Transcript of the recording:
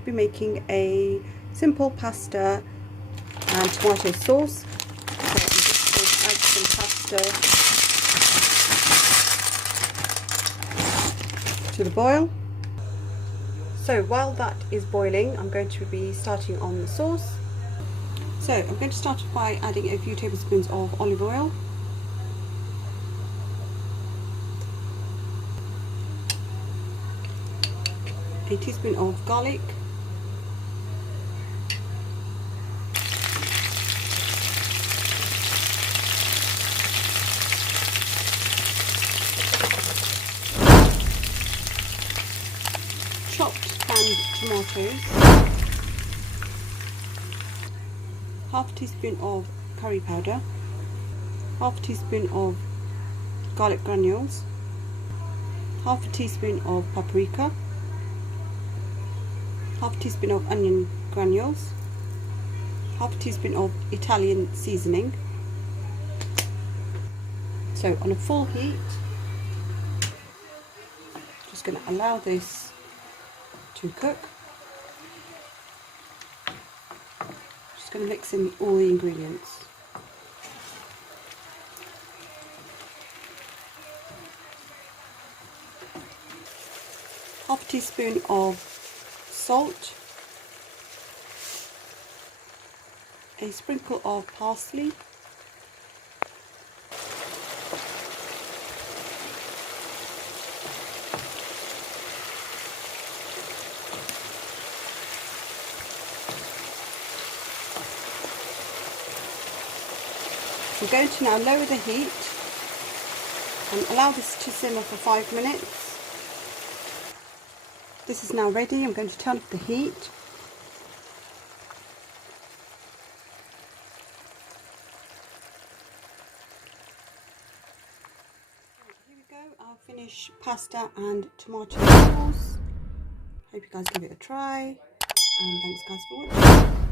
to be making a simple pasta and tomato sauce. So I'm just going to add some pasta to the boil. So while that is boiling, I'm going to be starting on the sauce. So I'm going to start by adding a few tablespoons of olive oil. A teaspoon of garlic. Chopped canned tomatoes. Half a teaspoon of curry powder. Half a teaspoon of garlic granules. Half a teaspoon of paprika. Half a teaspoon of onion granules. Half a teaspoon of Italian seasoning. So on a full heat, just going to allow this to cook. Just going to mix in all the ingredients. Half a teaspoon of salt, a sprinkle of parsley, I'm going to now lower the heat and allow this to simmer for 5 minutes. This is now ready. I'm going to turn off the heat. Here we go, our finished pasta and tomato sauce. Hope you guys give it a try, and thanks guys for watching.